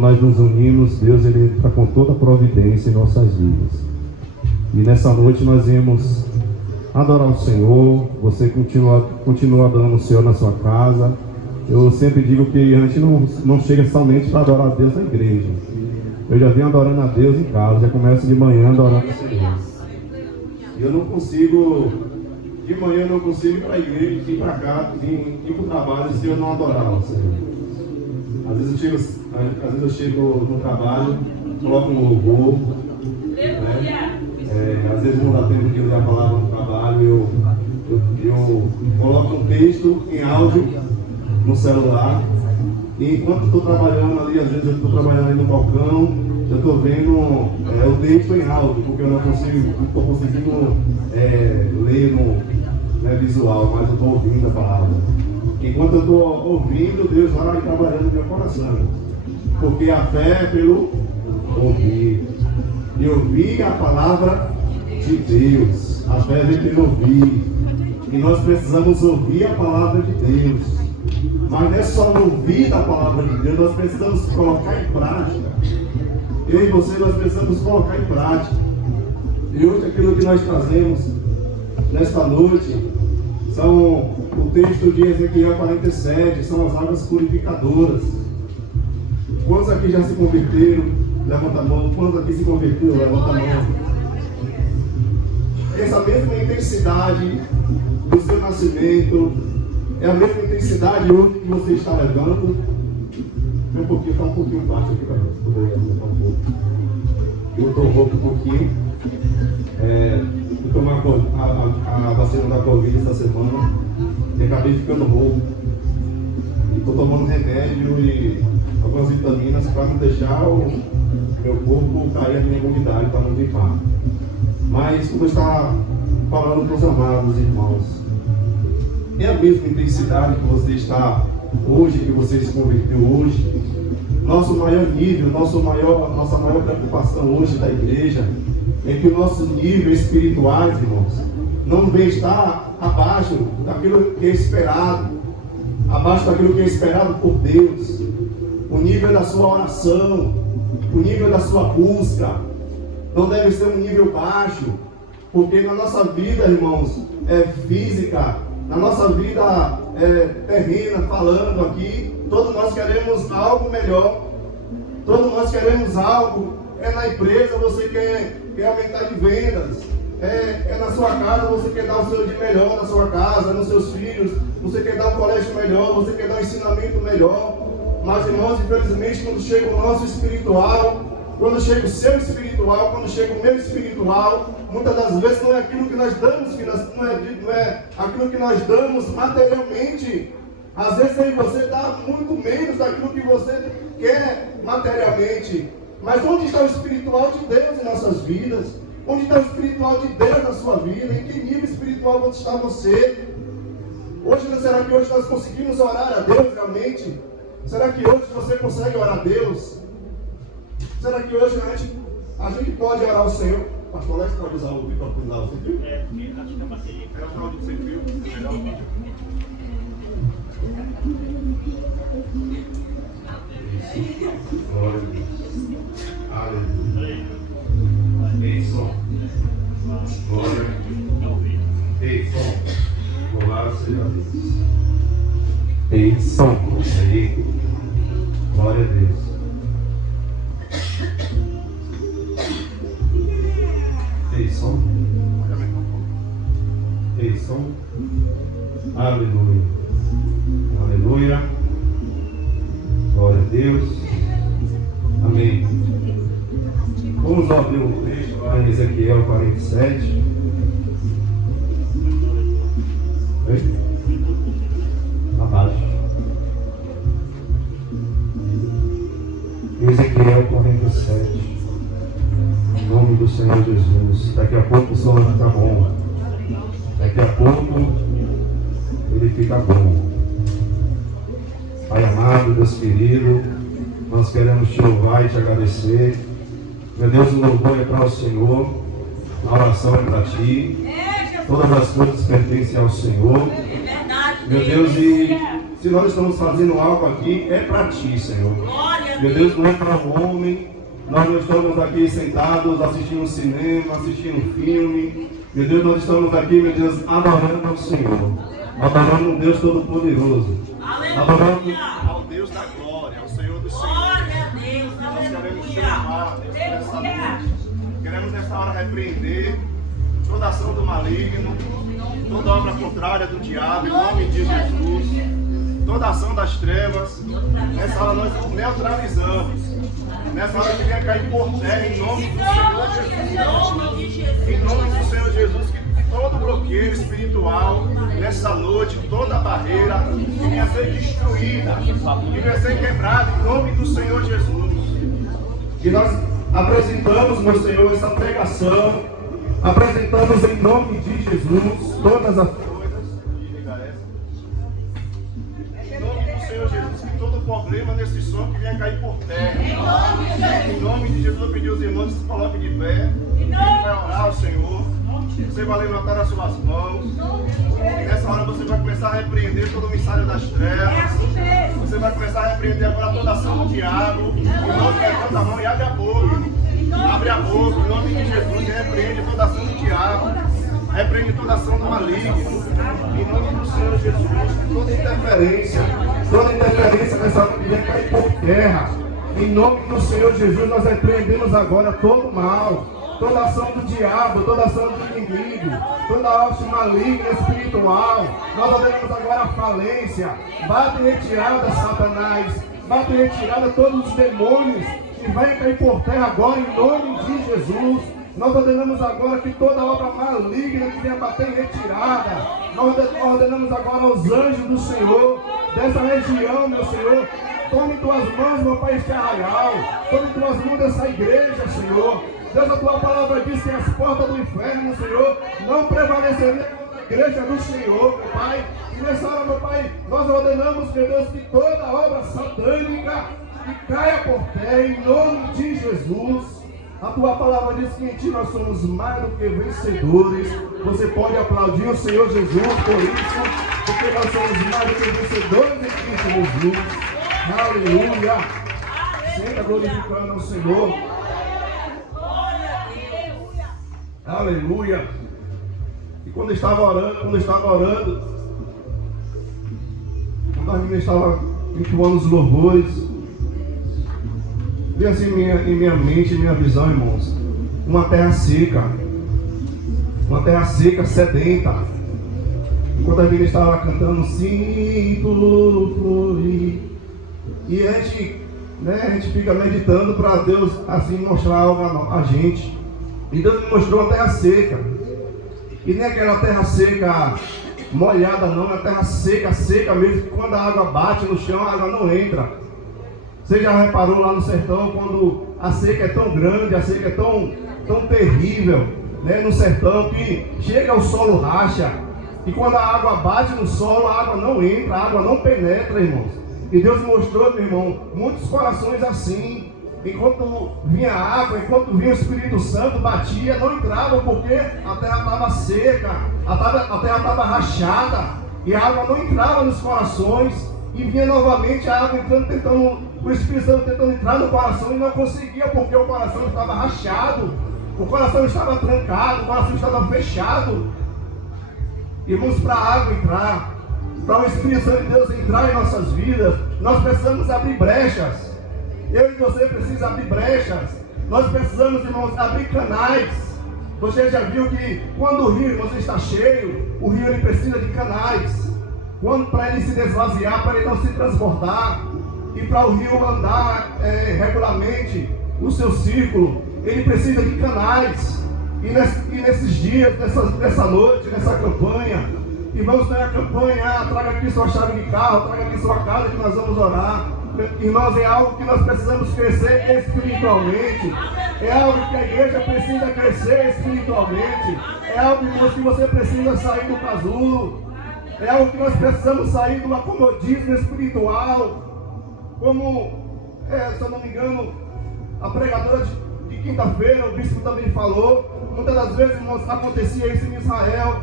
Nós nos unimos, Deus, Ele está com toda a providência em nossas vidas. E nessa noite nós viemos adorar o Senhor. Você continua adorando o Senhor na sua casa. Eu sempre digo que a gente não chega somente para adorar a Deus na igreja. Eu já venho adorando a Deus em casa, já começo de manhã adorando o Senhor. E eu não consigo, de manhã eu não consigo ir para a igreja, ir para cá, ir para o trabalho se eu não adorar o Senhor. Às vezes eu chego no trabalho, coloco um louvor, né? Às vezes não dá tempo de ler a palavra no trabalho, eu coloco um texto em áudio no celular, e enquanto estou trabalhando ali, às vezes eu estou trabalhando ali no balcão, eu estou vendo o texto em áudio, porque eu não estou conseguindo ler no visual, mas eu estou ouvindo a palavra. Enquanto eu estou ouvindo, Deus vai trabalhando no meu coração, porque a fé é pelo ouvir, e ouvir a palavra de Deus. A fé vem pelo ouvir, e nós precisamos ouvir a palavra de Deus. Mas não é só ouvir a palavra de Deus, nós precisamos colocar em prática. Eu e você, nós precisamos colocar em prática. E hoje aquilo que nós trazemos nesta noite são o texto de Ezequiel 47, são as águas purificadoras. Quantos aqui já se converteram? Levanta a mão. Quantos aqui se converteram? Levanta a mão. Essa mesma intensidade do seu nascimento é a mesma intensidade hoje que você está levando. Está um pouquinho baixo aqui para nós, poderia aumentar um pouco. Eu estou rouco um pouquinho. Eu tomei a vacina da Covid essa semana e acabei ficando rouco. E estou tomando remédio e algumas vitaminas para não deixar o meu corpo cair a minha imunidade, para não gripar. Mas como eu estava falando para os amados irmãos, é a mesma intensidade que você está hoje, que você se converteu hoje. Nosso maior nível, nossa maior preocupação hoje da igreja é que o nosso nível espiritual, irmãos, não vem estar abaixo daquilo que é esperado, abaixo daquilo que é esperado por Deus. O nível da sua oração, o nível da sua busca, não deve ser um nível baixo, porque na nossa vida, irmãos, física, na nossa vida terrena, falando aqui, todos nós queremos algo melhor, todos nós queremos algo. Na empresa você quer aumentar de vendas, na sua casa você quer dar o seu de melhor na sua casa, nos seus filhos, você quer dar um colégio melhor, você quer dar um ensinamento melhor. Mas, irmãos, infelizmente, quando chega o nosso espiritual, quando chega o seu espiritual, quando chega o meu espiritual, muitas das vezes não é aquilo que nós damos, não é aquilo que nós damos materialmente. Às vezes aí você dá muito menos daquilo que você quer materialmente. Mas onde está o espiritual de Deus em nossas vidas? Onde está o espiritual de Deus na sua vida? Em que nível espiritual está você? Hoje, será que hoje nós conseguimos orar a Deus realmente? Será que hoje você consegue orar a Deus? Será que hoje a gente pode orar ao Senhor? Pastor Alex pode usar o microfone lá, você viu? Porque acho que a bateria caiu para onde você viu, é melhor o vídeo. Glória a Deus. Aleluia. Ei, som. Glória. Ei, som. Louvado seja Deus. Ei, som. Aí. Glória a Deus. Ei, som. Ei, som. Aleluia. Aleluia. Glória a Deus. Amém. Vamos abrir o texto lá em Ezequiel 47. Abaixo. Ezequiel 47. Em nome do Senhor Jesus. Daqui a pouco o som vai ficar bom. Daqui a pouco ele fica bom. Pai amado, Deus querido, nós queremos te louvar e te agradecer. Meu Deus, o louvor é para o Senhor, a oração é para ti, todas as coisas pertencem ao Senhor. Meu Deus, e se nós estamos fazendo algo aqui, é para ti, Senhor. Meu Deus, não é para o homem. Nós não estamos aqui sentados assistindo cinema, assistindo filme. Meu Deus, nós estamos aqui, meu Deus, adorando ao Senhor. Adorando um Deus Todo-Poderoso. Adorando ao Deus da glória, ao Senhor do Senhor. Glória a Deus, Nós queremos te amar, Deus, nessa noite. Queremos nessa hora repreender toda ação do maligno, toda obra contrária do diabo, em nome de Jesus. Toda ação das trevas, nessa hora nós neutralizamos. Nessa hora que venha cair por terra, em nome do Senhor Jesus. Em nome do Senhor Jesus, que todo bloqueio espiritual, nessa noite, toda barreira, que venha ser destruída, que venha ser quebrada, em nome do Senhor Jesus. que nós apresentamos, meu Senhor, essa pregação, apresentamos em nome de Jesus todas as coisas. Em nome do Senhor Jesus, que todo problema nesse som que venha cair por terra. Em nome de Jesus, eu pedi aos irmãos que se coloquem de pé. Quem vai orar ao Senhor, você vai levantar as suas mãos. E nessa hora você vai começar a repreender todo o missário das trevas. Você vai começar a repreender agora toda a ação do diabo. Em nome de a mão e abre a boca. Abre a boca, em nome de Jesus, e repreende toda a ação do diabo. Repreende toda a ação do maligno. Em nome do Senhor Jesus, Toda interferência nessa hora que vem cair por terra. Em nome do Senhor Jesus, nós repreendemos agora todo o mal, toda ação do diabo, toda ação do inimigo, toda arte maligna espiritual. Nós ordenamos agora a falência. Bate em retirada, Satanás. Bate em retirada todos os demônios que vai cair por terra agora, em nome de Jesus. Nós ordenamos agora que toda obra maligna que venha bater em retirada. Nós ordenamos agora aos anjos do Senhor, dessa região, meu Senhor. Tome em tuas mãos, meu Pai, este arraial. Tome em tuas mãos essa igreja, Senhor. Deus, a tua palavra diz que as portas do inferno, Senhor, não prevaleceriam contra a igreja do Senhor, meu Pai. E nessa hora, meu Pai, nós ordenamos, meu Deus, que toda obra satânica que caia por terra, em nome de Jesus. A tua palavra diz que em ti nós somos mais do que vencedores. Você pode aplaudir o Senhor Jesus por isso, porque nós somos mais do que vencedores em Cristo Jesus. Aleluia! Senta glorificando ao Senhor. Aleluia! E quando eu estava orando, quando a menina estava entoando os louvores, veio assim em minha mente, em minha visão, irmãos, uma terra sedenta. Enquanto a menina estava cantando, sinto fluir. E a gente fica meditando para Deus assim mostrar algo a gente. E Deus me mostrou uma terra seca. E nem aquela terra seca molhada não, é uma terra seca mesmo, que quando a água bate no chão, a água não entra. Você já reparou lá no sertão, quando a seca é tão grande, a seca é tão terrível, né, no sertão, que chega o solo racha, e quando a água bate no solo, a água não entra, a água não penetra, irmãos. E Deus mostrou, meu irmão, muitos corações assim. Enquanto vinha água, enquanto vinha o Espírito Santo, batia, não entrava, porque a terra estava seca, a terra estava rachada, e a água não entrava nos corações, e vinha novamente a água entrando, o Espírito Santo tentando entrar no coração, e não conseguia, porque o coração estava rachado, o coração estava trancado, o coração estava fechado. Irmãos, para a água entrar, para o Espírito Santo de Deus entrar em nossas vidas, nós precisamos abrir brechas. Eu e você precisamos abrir brechas. Nós precisamos, irmãos, abrir canais. Você já viu que quando o rio, irmãos, está cheio, o rio ele precisa de canais. Quando para ele se desvaziar, para ele não se transbordar, e para o rio andar regularmente o seu círculo, ele precisa de canais. E nesses dias, nessa noite, nessa campanha, irmãos, não é a campanha, traga aqui sua chave de carro, traga aqui sua casa que nós vamos orar. Irmãos, é algo que nós precisamos crescer espiritualmente. É algo que a igreja precisa crescer espiritualmente. É algo, irmãos, que você precisa sair do casulo. É algo que nós precisamos sair do acomodismo espiritual. Como, se eu não me engano, a pregadora de quinta-feira, o bispo também falou. Muitas das vezes, irmãos, acontecia isso em Israel.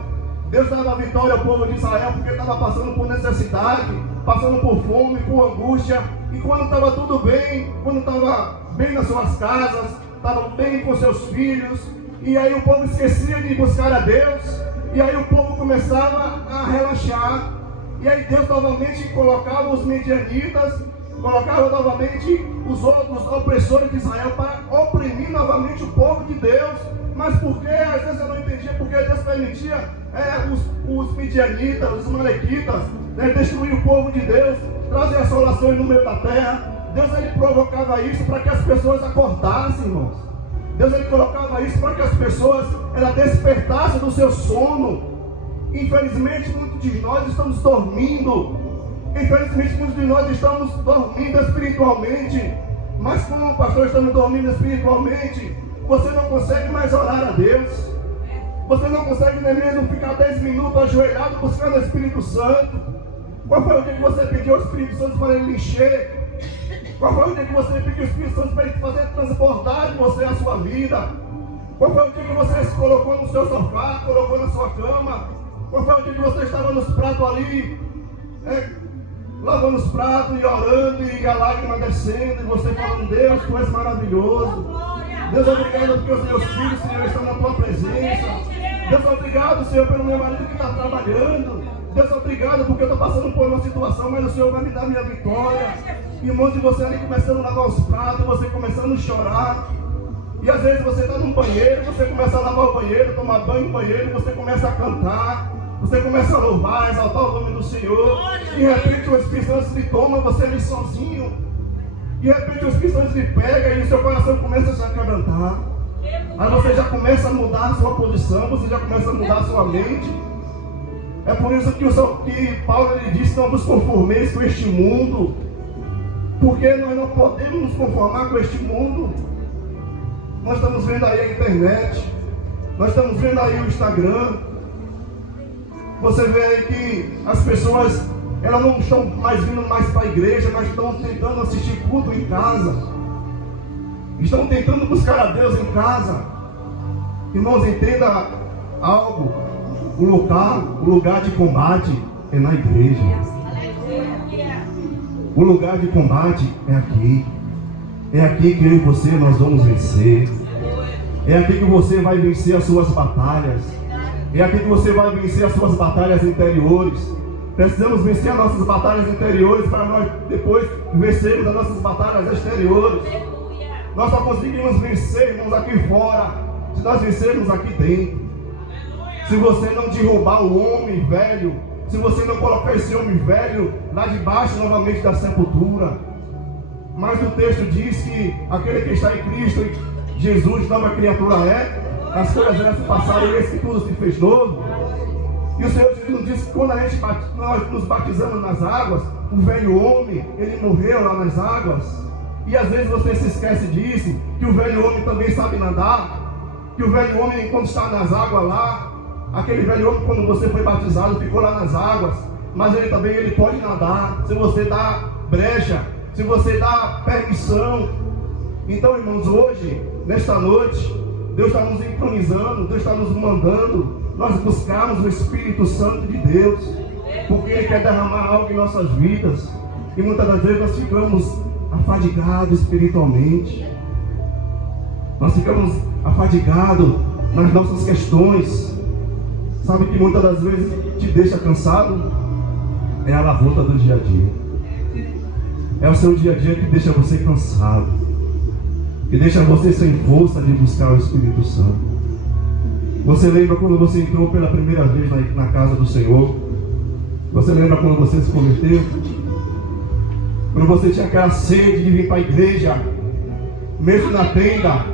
Deus dava vitória ao povo de Israel porque estava passando por necessidade, passando por fome, por angústia. E quando estava tudo bem, quando estava bem nas suas casas, estava bem com seus filhos, e aí o povo esquecia de buscar a Deus, e aí o povo começava a relaxar, e aí Deus novamente colocava os medianitas, colocava novamente os outros opressores de Israel para oprimir novamente o povo de Deus. Mas por que? Às vezes eu não entendia porque Deus permitia os midianitas, os malequitas, destruir o povo de Deus, trazer assolações no meio da terra. Deus ele provocava isso para que as pessoas acordassem, irmãos. Deus ele colocava isso para que as pessoas despertassem do seu sono. Infelizmente muitos de nós estamos dormindo. Infelizmente muitos de nós estamos dormindo espiritualmente. Mas como pastor estamos dormindo espiritualmente, você não consegue mais orar a Deus. Você não consegue nem mesmo ficar 10 minutos ajoelhado buscando o Espírito Santo. Qual foi o dia que você pediu ao Espírito Santo para ele encher? Qual foi o dia que você pediu ao Espírito Santo para ele fazer transbordar de você a sua vida? Qual foi o dia que você se colocou no seu sofá, colocou na sua cama? Qual foi o dia que você estava nos pratos ali, lavando os pratos e orando e a lágrima descendo e você falando: Deus, tu és maravilhoso. Deus, obrigado porque os meus filhos, Senhor, estão na tua presença. Deus, obrigado, Senhor, pelo meu marido que está trabalhando. Deus, obrigado porque eu estou passando por uma situação, mas o Senhor vai me dar minha vitória. Irmãos, de você ali começando a lavar os pratos, você começando a chorar. E às vezes você está no banheiro, você começa a lavar o banheiro, tomar banho no banheiro, você começa a cantar, você começa a louvar, exaltar o nome do Senhor. E de repente o Espírito Santo lhe toma, você ali sozinho. De repente o Espírito Santo lhe pega e o seu coração começa a se quebrantar. Aí você já começa a mudar a sua posição, você já começa a mudar a sua mente. É por isso que Paulo ele disse: não vos conformeis com este mundo. Porque nós não podemos nos conformar com este mundo. Nós estamos vendo aí a internet, nós estamos vendo aí o Instagram. Você vê aí que as pessoas, elas não estão mais vindo mais para a igreja, mas estão tentando assistir culto em casa. Estão tentando buscar a Deus em casa. Irmãos, entenda algo: o lugar de combate é na igreja. O lugar de combate é aqui. É aqui que eu e você nós vamos vencer. É aqui que você vai vencer as suas batalhas. É aqui que você vai vencer as suas batalhas interiores. Precisamos vencer as nossas batalhas interiores para nós depois vencermos as nossas batalhas exteriores. Nós só conseguimos vencer, irmãos, aqui fora se nós vencermos aqui dentro. Se você não derrubar o homem velho, se você não colocar esse homem velho lá debaixo novamente da sepultura. Mas o texto diz que aquele que está em Cristo, Jesus, nova criatura é. As coisas já se passaram e esse tudo se fez novo. E o Senhor Jesus nos disse que quando nós nos batizamos nas águas, o velho homem, ele morreu lá nas águas. E às vezes você se esquece disso, que o velho homem também sabe nadar. Que o velho homem, quando está nas águas lá, aquele velho homem, quando você foi batizado, ficou lá nas águas. Mas ele também pode nadar, se você dá brecha, se você dá permissão. Então, irmãos, hoje, nesta noite, Deus está nos entronizando, Deus está nos mandando nós buscarmos o Espírito Santo de Deus, porque Ele quer derramar algo em nossas vidas. E muitas das vezes nós ficamos afadigados espiritualmente, nós ficamos afadigados nas nossas questões. Sabe que muitas das vezes te deixa cansado? É a labuta do dia a dia. É o seu dia a dia que deixa você cansado, que deixa você sem força de buscar o Espírito Santo. Você lembra quando você entrou pela primeira vez na casa do Senhor? Você lembra quando você se converteu? Quando você tinha aquela sede de vir para a igreja, mesmo na tenda?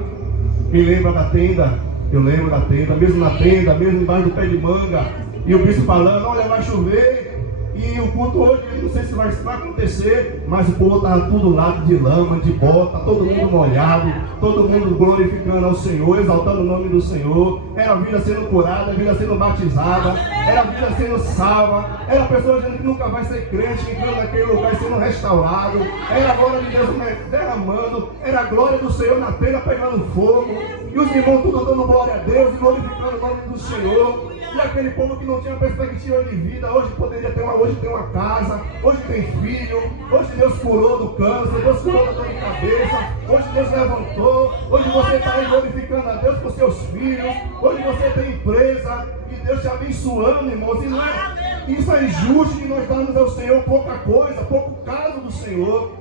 Quem lembra da tenda? Eu lembro da tenda, mesmo na tenda, mesmo embaixo do pé de manga, e o bispo falando: olha, vai chover. E o culto hoje, não sei se vai acontecer, mas o povo estava tudo lá de lama, de bota, todo mundo molhado, todo mundo glorificando ao Senhor, exaltando o nome do Senhor. Era a vida sendo curada, a vida sendo batizada, era a vida sendo salva, era a pessoa que nunca vai ser crente, entrando naquele lugar sendo restaurado, era a glória de Deus derramando, era a glória do Senhor na tenda pegando fogo, e os irmãos tudo dando glória a Deus e glorificando o nome do Senhor. E aquele povo que não tinha perspectiva de vida, hoje poderia ter hoje tem uma casa, hoje tem filho, hoje Deus curou do câncer, Deus curou da dor de cabeça, hoje Deus levantou, hoje você está aí glorificando a Deus por seus filhos, hoje você tem empresa, e Deus te abençoando, irmãos. E não é, isso é injusto que nós damos ao Senhor pouca coisa, pouco caso do Senhor.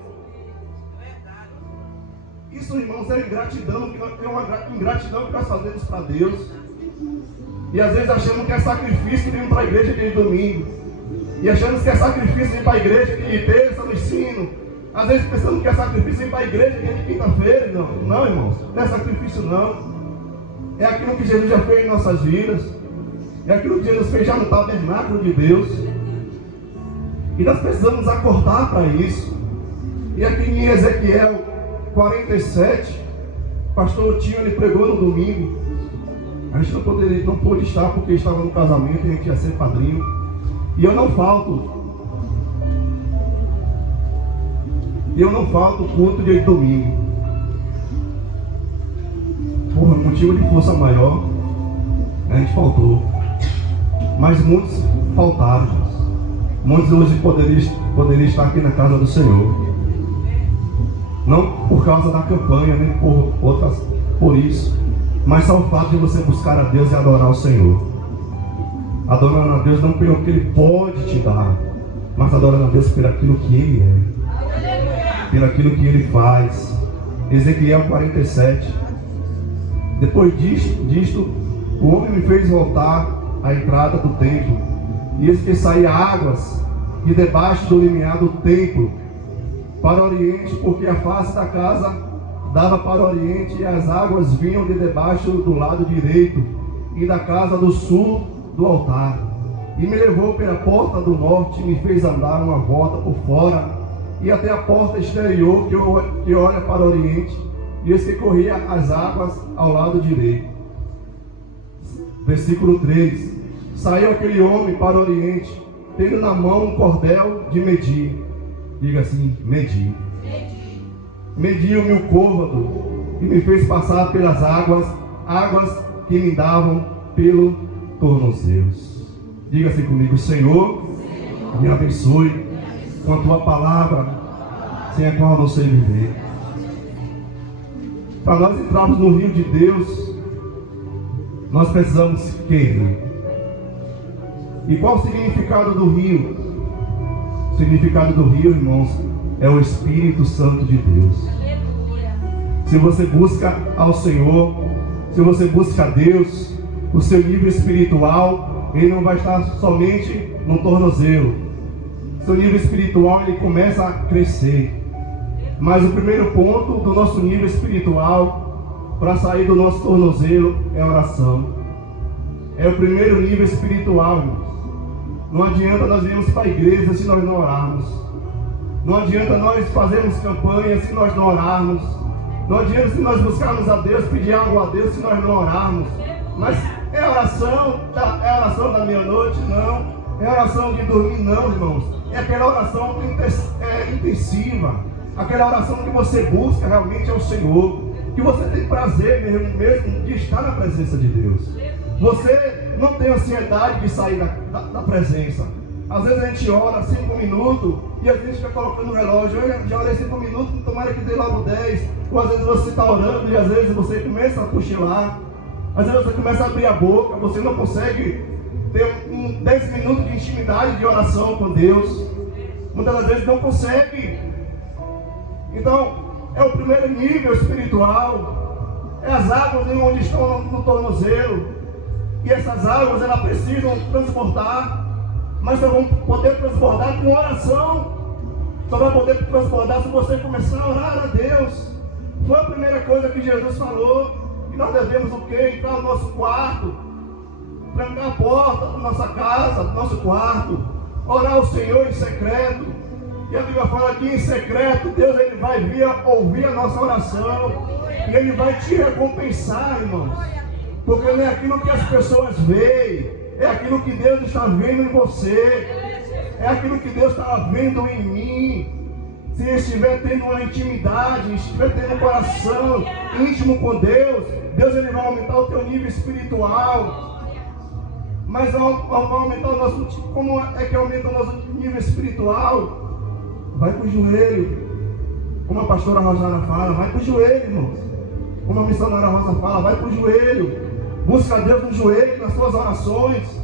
Isso, irmãos, é ingratidão, é uma ingratidão que nós fazemos para Deus. E às vezes achamos que é sacrifício vir para a igreja de domingo. E achamos que é sacrifício vir para a igreja de terça no ensino. Às vezes pensamos que é sacrifício vir para a igreja de quinta-feira. Não, irmãos, não é sacrifício não. É aquilo que Jesus já fez em nossas vidas. É aquilo que Jesus fez já no tabernáculo de Deus. E nós precisamos acordar para isso. E aqui em Ezequiel 47, o pastor Tinho, ele pregou no domingo. A gente não pôde estar porque estava no casamento e a gente ia ser padrinho. E eu não falto culto de domingo. Por motivo de força maior, a gente faltou. Mas muitos faltaram. Muitos hoje poderiam estar aqui na casa do Senhor. Não por causa da campanha, nem por isso. Mas só o fato de você buscar a Deus e adorar o Senhor. Adorando a Deus não pelo que Ele pode te dar, mas adorando a Deus por aquilo que Ele é, por aquilo que Ele faz. Ezequiel 47. Depois disto, o homem me fez voltar à entrada do templo, e eis que saía águas de debaixo do limiar do templo para o oriente, porque a face da casa dava para o oriente, e as águas vinham de debaixo do lado direito e da casa do sul do altar. E me levou pela porta do norte e me fez andar uma volta por fora e até a porta exterior que olha para o oriente, e esse que corria as águas ao lado direito. Versículo 3. Saiu aquele homem para o oriente, tendo na mão um cordel de medir. Diga assim, medir. Mediu-me o côvado e me fez passar pelas águas que me davam pelo tornozelos. Diga assim comigo: Senhor, me abençoe com a tua palavra, sem a qual não sei viver. Para nós entrarmos no rio de Deus, nós precisamos querer. E qual o significado do rio? O significado do rio, irmãos, é o Espírito Santo de Deus. Se você busca ao Senhor, se você busca a Deus, o seu nível espiritual, ele não vai estar somente no tornozelo. Seu nível espiritual, ele começa a crescer. Mas o primeiro ponto do nosso nível espiritual, para sair do nosso tornozelo, é a oração. É o primeiro nível espiritual, irmãos. Não adianta nós irmos para a igreja se nós não orarmos. Não adianta nós fazermos campanha se nós não orarmos. Não adianta se nós buscarmos a Deus, pedir algo a Deus se nós não orarmos. Mas é oração da meia-noite? Não. É oração de dormir? Não, irmãos. É aquela oração intensiva. Aquela oração que você busca realmente ao Senhor. Que você tem prazer mesmo de estar na presença de Deus. Você não tem ansiedade de sair da presença. Às vezes a gente ora 5 minutos e a gente fica colocando no relógio: eu já orei 5 minutos, tomara que dê logo 10. Ou às vezes você está orando e às vezes você começa a cochilar. Às vezes você começa a abrir a boca, você não consegue ter 10 minutos de intimidade, de oração com Deus. Muitas das vezes não consegue. Então, é o primeiro nível espiritual. É as águas onde estão no tornozelo. E essas águas, elas precisam transportar. Mas só vão poder transbordar com oração. Só vai poder transbordar se você começar a orar a Deus. Foi a primeira coisa que Jesus falou. Que nós devemos o quê? Entrar no nosso quarto, trancar a porta da nossa casa, do nosso quarto, orar ao Senhor em secreto. E a Bíblia fala que em secreto Deus, ele vai vir ouvir a nossa oração. E Ele vai te recompensar, irmãos. Porque não é aquilo que as pessoas veem, é aquilo que Deus está vendo em você. É aquilo que Deus está vendo em mim. Se estiver tendo uma intimidade, estiver tendo um coração íntimo com Deus, Deus, ele vai aumentar o teu nível espiritual. Mas vai aumentar o nosso, como é que aumenta o nosso nível espiritual? Vai para o joelho. Como a pastora Rosana fala, vai para o joelho, irmãos. Como a missionária Rosa fala, vai para o joelho. Busca Deus no joelho, nas suas orações.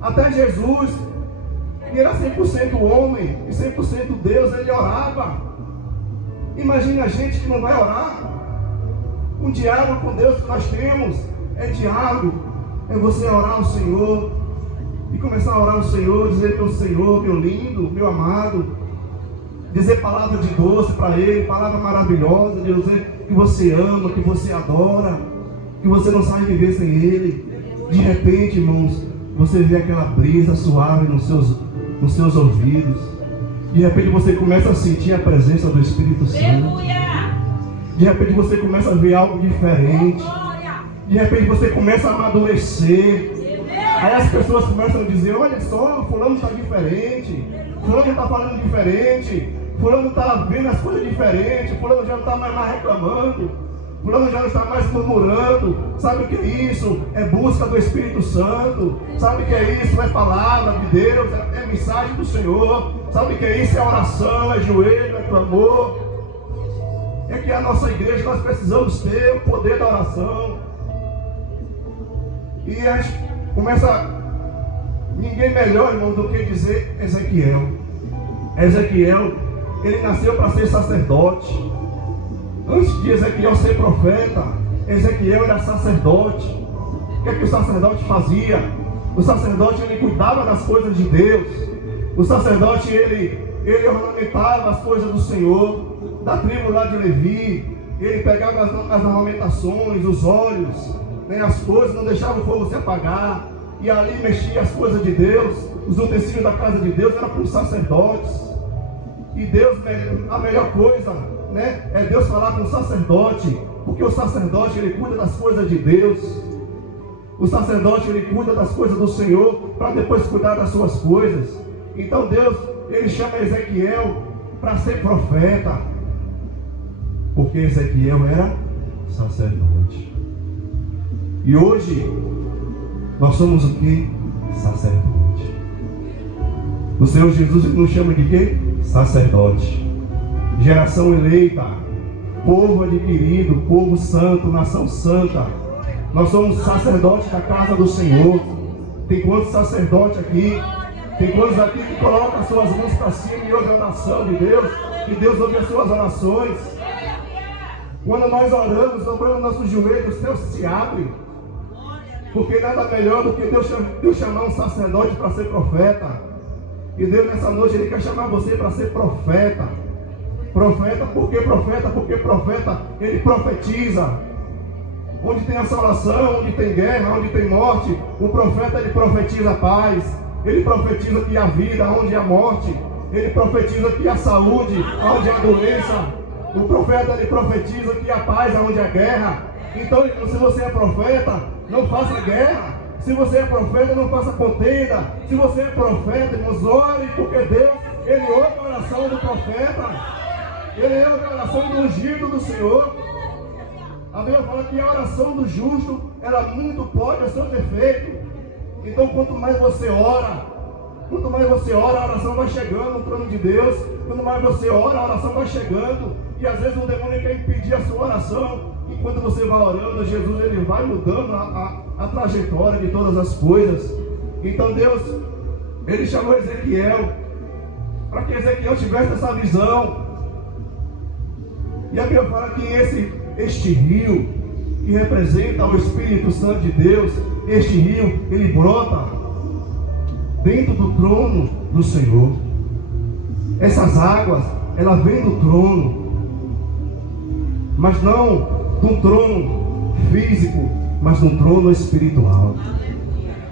Até Jesus, que era 100% homem e 100% Deus, ele orava. Imagina a gente que não vai orar. Um diálogo com Deus que nós temos é diálogo. É você orar ao Senhor e começar a orar ao Senhor, dizer meu Senhor, meu lindo, meu amado, dizer palavra de doce para Ele, palavra maravilhosa, dizer que você ama, que você adora, que você não sabe viver sem Ele. De repente, irmãos, você vê aquela brisa suave nos seus ouvidos. De repente você começa a sentir a presença do Espírito Santo. De repente você começa a ver algo diferente. De repente você começa a amadurecer. Aí as pessoas começam a dizer, olha só, fulano está diferente, fulano está falando diferente, fulano está vendo as coisas diferentes, fulano já não está mais reclamando, fulano já não está mais murmurando. Sabe o que é isso? É busca do Espírito Santo. Sabe o que é isso? É palavra de Deus, é mensagem do Senhor. Sabe o que é isso? É oração, é joelho, é clamor. É que a nossa igreja nós precisamos ter o poder da oração. E a gente começa, ninguém melhor, irmão, do que dizer Ezequiel. Ezequiel, ele nasceu para ser sacerdote. Antes de Ezequiel ser profeta, Ezequiel era sacerdote. O que é que o sacerdote fazia? O sacerdote, ele cuidava das coisas de Deus. O sacerdote, ele ornamentava as coisas do Senhor. Da tribo lá de Levi, ele pegava as ornamentações, os óleos, né, as coisas, não deixava o fogo se apagar, e ali mexia as coisas de Deus. Os utensílios da casa de Deus eram para os sacerdotes. E Deus, a melhor coisa, né, é Deus falar com o sacerdote, porque o sacerdote, ele cuida das coisas de Deus. O sacerdote, ele cuida das coisas do Senhor, para depois cuidar das suas coisas. Então Deus, ele chama Ezequiel para ser profeta, porque Ezequiel era sacerdote. E hoje nós somos o que? Sacerdote. O Senhor Jesus nos chama de quê? Sacerdote. Geração eleita, povo adquirido, povo santo, nação santa. Nós somos sacerdotes da casa do Senhor. Tem quantos sacerdotes aqui? Tem quantos aqui que colocam as suas mãos para cima e ouvem a oração de Deus? Que Deus ouve as suas orações. Quando nós oramos, dobrando nossos joelhos, os céus se abrem. Porque nada melhor do que Deus chamar um sacerdote para ser profeta. E Deus nessa noite, Ele quer chamar você para ser profeta. Profeta, por que profeta? Porque profeta, ele profetiza. Onde tem assolação, onde tem guerra, onde tem morte, o profeta, ele profetiza a paz. Ele profetiza que há vida onde há morte. Ele profetiza que há saúde onde há doença. O profeta, ele profetiza que há paz onde há guerra. Então, se você é profeta, não faça guerra. Se você é profeta, não faça contenda. Se você é profeta, irmãos, ore, porque Deus, Ele ouve a oração do profeta. Ele ouve a oração do ungido do Senhor. A Bíblia fala que a oração do justo, ela muito pode a seu defeito. Então, quanto mais você ora, a oração vai chegando no trono de Deus. Quanto mais você ora, a oração vai chegando. E às vezes o demônio quer impedir a sua oração. E quando você vai orando, Jesus, ele vai mudando a trajetória de todas as coisas. Então Deus, ele chamou Ezequiel para que Ezequiel tivesse essa visão. E a Bíblia fala que este rio, que representa o Espírito Santo de Deus, este rio, ele brota dentro do trono do Senhor. Essas águas, ela vem do trono, mas não de um trono físico, mas de um trono espiritual.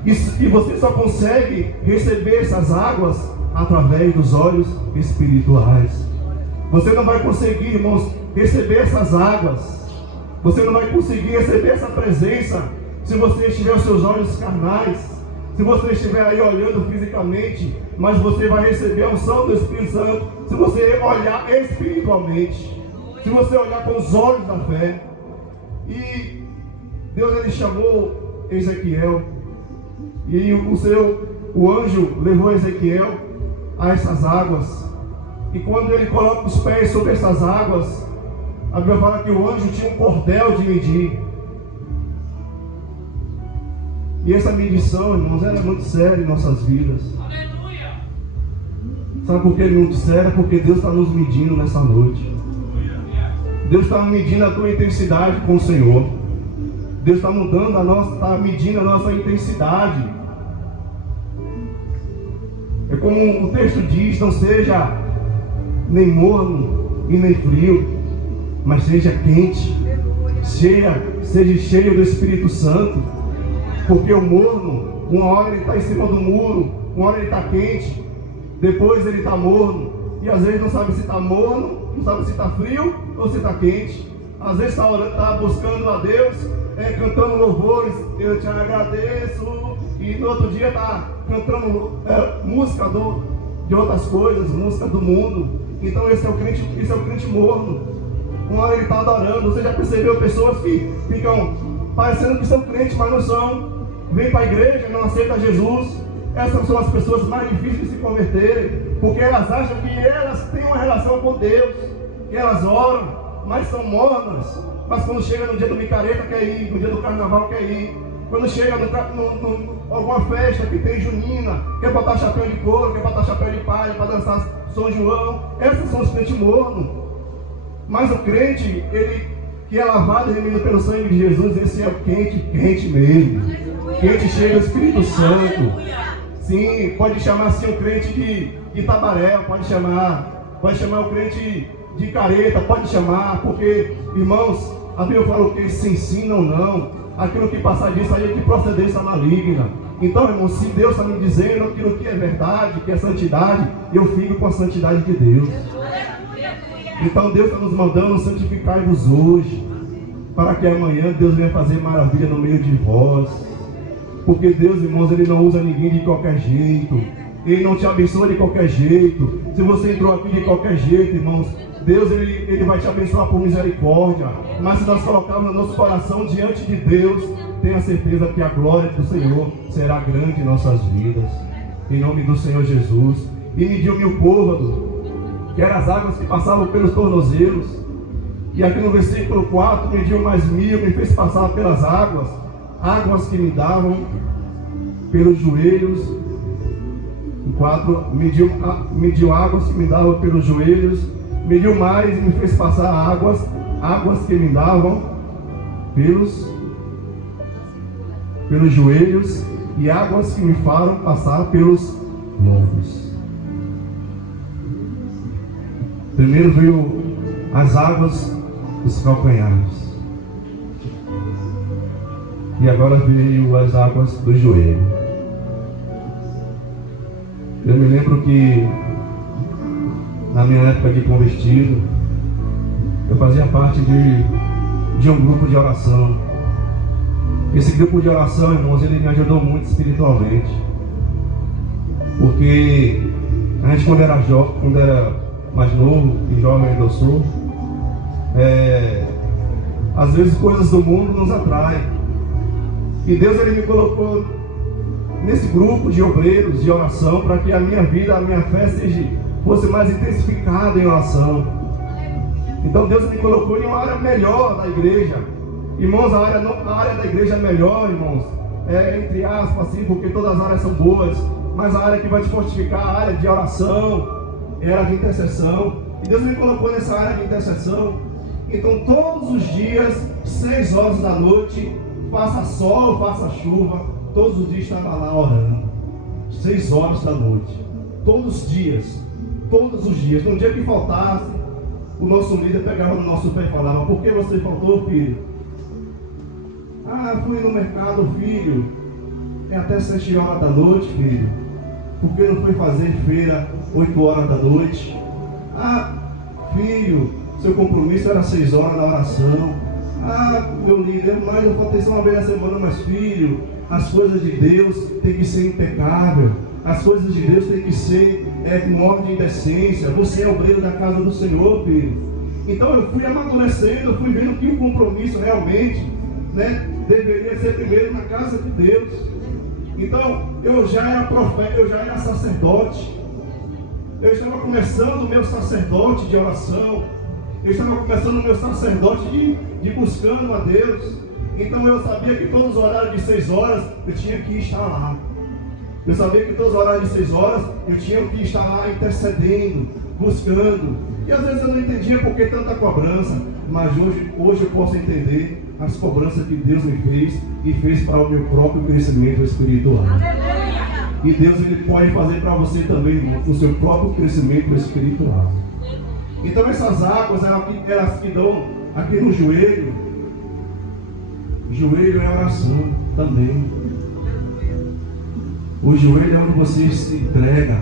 E você só consegue receber essas águas através dos olhos espirituais. Você não vai conseguir, irmãos, receber essas águas. Você não vai conseguir receber essa presença se você estiver os seus olhos carnais, se você estiver aí olhando fisicamente, mas você vai receber a unção do Espírito Santo se você olhar espiritualmente, se você olhar com os olhos da fé. E Deus, ele chamou Ezequiel E o anjo levou Ezequiel a essas águas. E quando ele coloca os pés sobre essas águas, a Bíblia fala que o anjo tinha um cordel de medir. E essa medição, irmãos, ela é muito séria em nossas vidas. Aleluia! Sabe por que é muito séria? Porque Deus está nos medindo nessa noite. Deus está medindo a tua intensidade com o Senhor. Deus está mudando está medindo a nossa intensidade. É como o texto diz: não seja nem morno e nem frio, mas seja quente, seja cheio do Espírito Santo. Porque o morno, uma hora ele está em cima do muro, uma hora ele está quente, depois ele está morno, e às vezes não sabe se está morno, não sabe se está frio ou se está quente. Às vezes está buscando a Deus, cantando louvores, eu te agradeço, e no outro dia está cantando música de outras coisas, música do mundo. Então esse é o crente morno. Uma hora ele está adorando. Você já percebeu pessoas que ficam parecendo que são crentes, mas não são? Vem para a igreja e não aceita Jesus. Essas são as pessoas mais difíceis de se converterem, porque elas acham que elas têm uma relação com Deus, que elas oram, mas são mornas. Mas quando chega no dia do micareta quer ir, no dia do carnaval quer ir, quando chega alguma festa que tem junina, quer botar chapéu de couro, quer botar chapéu de palha para dançar São João. Essas são os crentes mornos. Mas o crente, ele que é lavado e remido pelo sangue de Jesus, esse é o quente mesmo. Quente cheio do Espírito Santo. Sim, pode chamar assim o crente de Itabaré, pode chamar o crente de careta, pode chamar, porque, irmãos, a Bíblia fala o que? Se ensina ou não, aquilo que passar disso aí é de procedência maligna. Então, irmão, se Deus está me dizendo aquilo que é verdade, que é santidade, eu fico com a santidade de Deus. Então Deus está nos mandando: santificai-vos hoje, para que amanhã Deus venha fazer maravilha no meio de vós. Porque Deus, irmãos, Ele não usa ninguém de qualquer jeito. Ele não te abençoa de qualquer jeito. Se você entrou aqui de qualquer jeito, irmãos, Deus ele vai te abençoar por misericórdia. Mas se nós colocarmos no nosso coração diante de Deus, tenha certeza que a glória do Senhor será grande em nossas vidas. Em nome do Senhor Jesus. E mediu-me o côvado, que eram as águas que passavam pelos tornozelos. E aqui no versículo 4, mediu mais 1000, me fez passar pelas águas que me davam pelos joelhos. 4, mediu águas que me davam pelos joelhos. Mediu mais e me fez passar águas que me davam pelos joelhos, e águas que me faram passar pelos lombos. Primeiro veio as águas dos calcanhares, e agora veio as águas do joelho. Eu me lembro que na minha época de convertido, eu fazia parte de um grupo de oração. Esse grupo de oração, irmãos, ele me ajudou muito espiritualmente, porque a gente, quando era mais novo e jovem ainda eu sou, às vezes coisas do mundo nos atraem, e Deus ele me colocou nesse grupo de obreiros de oração para que a minha vida, a minha fé fosse mais intensificada em oração. Então Deus me colocou em uma área melhor da igreja. Irmãos, a área da igreja é melhor, irmãos, entre aspas assim, porque todas as áreas são boas, mas a área que vai te fortificar, a área de oração, é a área de intercessão. E Deus me colocou nessa área de intercessão. Então todos os dias, 6 horas da noite, faça sol, faça chuva, todos os dias estava lá orando. 6 horas da noite, todos os dias. No dia que faltasse, o nosso líder pegava no nosso pé e falava: por que você faltou, filho? Ah, fui no mercado, filho. É até 7 horas da noite, filho. Por que não foi fazer feira 8 horas da noite? Ah, filho, seu compromisso era 6 horas na oração. Ah, meu líder, mas eu faltei só uma vez na semana. Mas filho, as coisas de Deus tem que ser impecável. As coisas de Deus tem que ser com ordem e decência. Você é obreiro da casa do Senhor, filho. Então eu fui amadurecendo, eu fui vendo que o compromisso realmente, deveria ser primeiro na casa de Deus. Então, eu já era profeta, eu já era sacerdote. Eu estava começando o meu sacerdote de oração. Eu estava começando o meu sacerdote de buscando a Deus. Então eu sabia que todos os horários de 6 horas eu tinha que estar lá. Eu sabia que todos os horários de 6 horas eu tinha que estar lá intercedendo, buscando. E às vezes eu não entendia por que tanta cobrança. Mas hoje eu posso entender as cobranças que Deus me fez e fez para o meu próprio crescimento espiritual. E Deus ele pode fazer para você também, irmão, o seu próprio crescimento espiritual. Então essas águas, elas que dão aqui no joelho. Joelho é oração também. O joelho é onde você se entrega.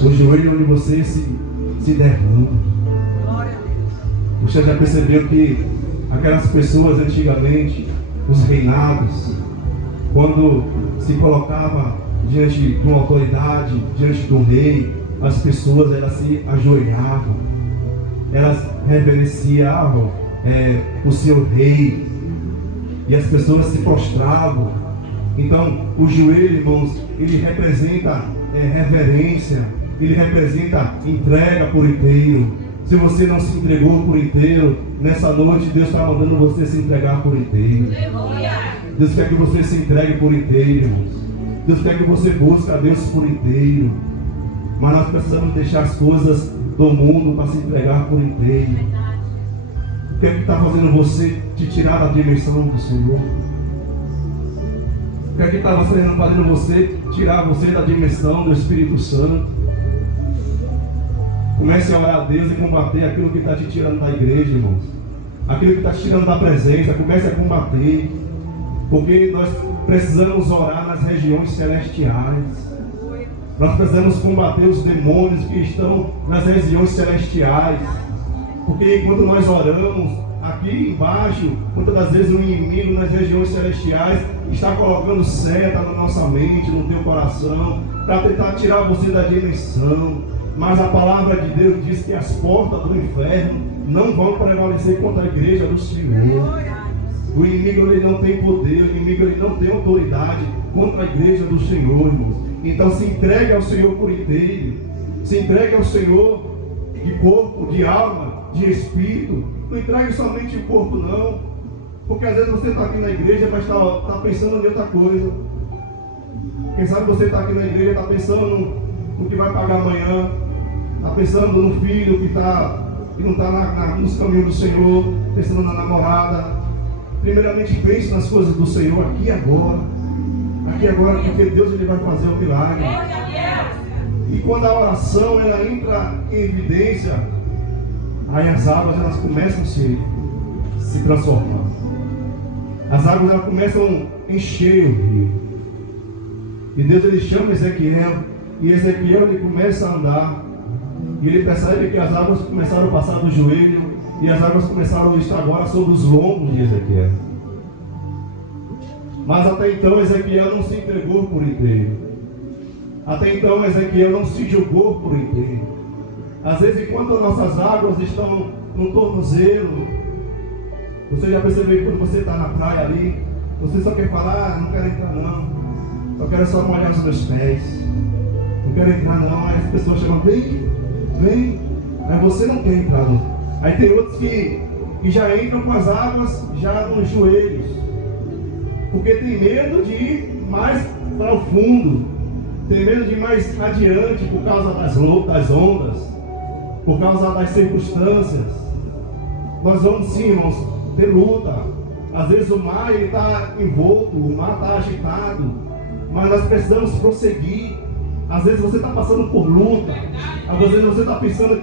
O joelho é onde você se derrama. Você já percebeu que aquelas pessoas antigamente, os reinados, quando se colocava diante de uma autoridade, diante do rei, as pessoas elas se ajoelhavam, elas reverenciavam o seu rei, e as pessoas se prostravam. Então o joelho, irmãos, ele representa reverência, ele representa entrega por inteiro. Se você não se entregou por inteiro, nessa noite Deus está mandando você se entregar por inteiro. Deus quer que você se entregue por inteiro, irmãos. Deus quer que você busque a Deus por inteiro. Mas nós precisamos deixar as coisas do mundo para se entregar por inteiro. O que é que está fazendo você te tirar da dimensão do Senhor? O que é que está fazendo você tirar você da dimensão do Espírito Santo? Comece a orar a Deus e combater aquilo que está te tirando da igreja, irmãos. Aquilo que está te tirando da presença, comece a combater. Porque nós precisamos orar nas regiões celestiais. Nós precisamos combater os demônios que estão nas regiões celestiais. Porque enquanto nós oramos, aqui embaixo, muitas das vezes o inimigo nas regiões celestiais está colocando seta na nossa mente, no teu coração, para tentar tirar você da dimensão. Mas a palavra de Deus diz que as portas do inferno não vão prevalecer contra a igreja do Senhor. O inimigo ele não tem poder, o inimigo ele não tem autoridade contra a igreja do Senhor, irmãos. Então se entregue ao Senhor por inteiro. Se entregue ao Senhor de corpo, de alma, de espírito. Não entregue somente o corpo não. Porque às vezes você está aqui na igreja, mas está pensando em outra coisa. Quem sabe você está aqui na igreja, está pensando no que vai pagar amanhã. Está pensando no filho que não está nos caminhos do Senhor, pensando na namorada. Primeiramente pense nas coisas do Senhor aqui e agora. Aqui e agora, porque Deus ele vai fazer o milagre. E quando a oração ela entra em evidência, aí as águas elas começam a se transformar. As águas elas começam a encher o rio. E Deus ele chama Ezequiel, e Ezequiel ele começa a andar. E ele percebe que as águas começaram a passar do joelho, e as águas começaram a estar agora sobre os lombos de Ezequiel. Mas até então Ezequiel não se entregou por inteiro. Até então Ezequiel não se jogou por inteiro. Às vezes, enquanto as nossas águas estão no tornozelo, você já percebeu que quando você está na praia ali, você só quer falar, não quero entrar não, só quero só molhar os meus pés, não quero entrar não. Aí as pessoas chamam, vem, mas você não quer entrar não. Aí tem outros que já entram com as águas já nos joelhos, porque tem medo de ir mais para o fundo, tem medo de ir mais adiante por causa das ondas, por causa das circunstâncias. Nós vamos sim, irmãos, ter luta. Às vezes o mar está envolto, o mar está agitado, mas nós precisamos prosseguir. Às vezes você está passando por luta, às vezes você está pensando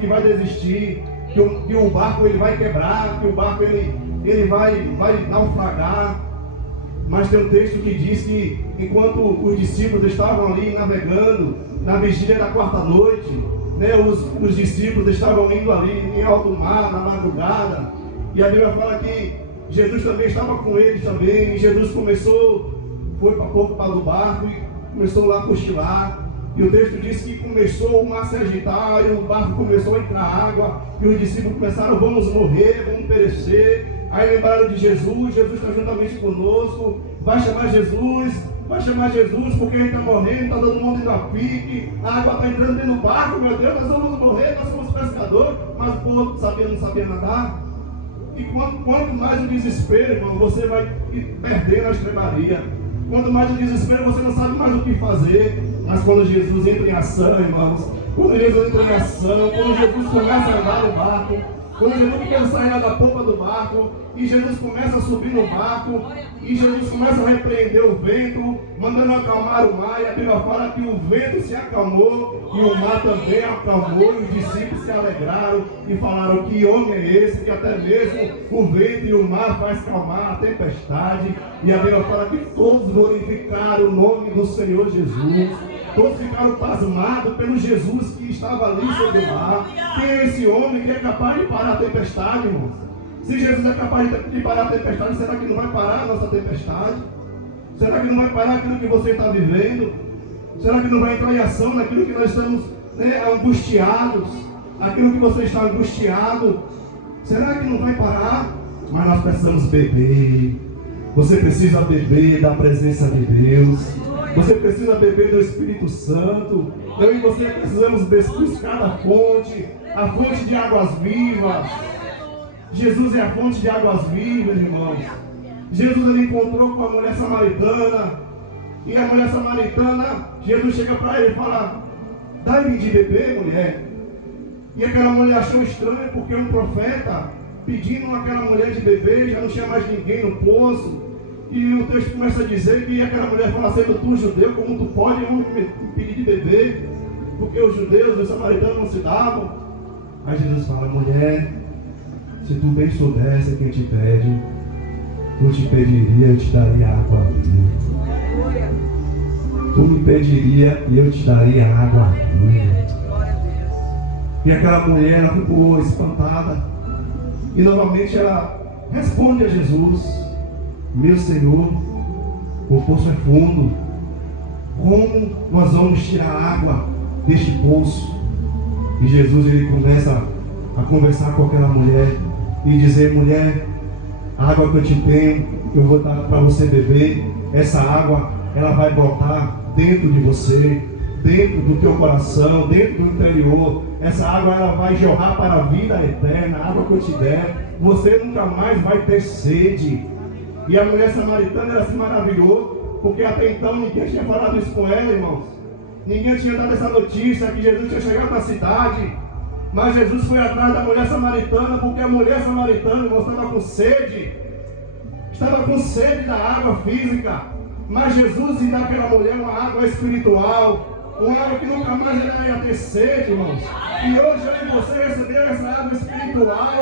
que vai desistir, que o barco ele vai quebrar, que o barco ele vai naufragar. Mas tem um texto que diz que enquanto os discípulos estavam ali navegando na vigília da quarta noite, né, os discípulos estavam indo ali em alto mar na madrugada, e a Bíblia fala que Jesus também estava com eles também, e Jesus foi para pouco para o barco e começou lá a cochilar. E o texto diz que começou o mar a se agitar, e o barco começou a entrar água, e os discípulos começaram, vamos morrer, vamos perecer. Aí lembraram de Jesus, Jesus está juntamente conosco, vai chamar Jesus, porque a gente está morrendo, está todo mundo indo a pique, a água está entrando dentro do barco, meu Deus, nós vamos morrer, nós somos pescadores, mas o povo não sabia nadar. E quanto mais o desespero, irmão, você vai perdendo a estrebaria. Quanto mais o desespero, você não sabe mais o que fazer. Mas quando Jesus entra em ação, irmãos, quando Jesus entra em ação, quando Jesus começa a andar no barco, quando Jesus começa a sair da polpa do barco, e Jesus começa a subir no barco, e Jesus começa a repreender o vento, mandando acalmar o mar, e a Bíblia fala que o vento se acalmou, e o mar também acalmou, e os discípulos se alegraram, e falaram: que homem é esse, que até mesmo o vento e o mar faz calmar a tempestade. E a Bíblia fala que todos glorificaram o nome do Senhor Jesus. Todos ficaram pasmados pelo Jesus que estava ali sobre o mar. Quem é esse homem que é capaz de parar a tempestade, irmãos? Se Jesus é capaz de parar a tempestade, será que não vai parar a nossa tempestade? Será que não vai parar aquilo que você está vivendo? Será que não vai entrar em ação naquilo que nós estamos angustiados? Aquilo que você está angustiado? Será que não vai parar? Mas nós precisamos beber. Você precisa beber da presença de Deus. Você precisa beber do Espírito Santo. Eu e você precisamos buscar a fonte de águas vivas. Jesus é a fonte de águas vivas, irmãos. Jesus ele encontrou com a mulher samaritana. E a mulher samaritana, Jesus chega para ele e fala: dá-me de beber, mulher. E aquela mulher achou estranho, porque um profeta pedindo àquela mulher de beber, já não tinha mais ninguém no poço. E o texto começa a dizer que aquela mulher fala: sendo tu judeu, como tu pode me pedir de beber? Porque os judeus, os samaritanos não se davam. Aí Jesus fala: mulher, se tu bem soubesse quem te pede, tu te pediria, eu te daria água viva. Tu me pediria e eu te daria água viva. E aquela mulher, ela ficou espantada. E novamente ela responde a Jesus: meu Senhor, o poço é fundo. Como nós vamos tirar água deste poço? E Jesus ele começa a conversar com aquela mulher e dizer: mulher, a água que eu te tenho, eu vou dar para você beber. Essa água, ela vai brotar dentro de você, dentro do teu coração, dentro do interior. Essa água, ela vai jorrar para a vida eterna. A água que eu te der, você nunca mais vai ter sede. E a mulher samaritana, ela se maravilhou, porque até então ninguém tinha falado isso com ela, irmãos. Ninguém tinha dado essa notícia que Jesus tinha chegado na cidade. Mas Jesus foi atrás da mulher samaritana, porque a mulher samaritana, irmãos, estava com sede. Estava com sede da água física. Mas Jesus ia dar àquela mulher uma água espiritual, uma água que nunca mais ela ia ter sede, irmãos. E hoje eu e você recebeu essa água espiritual.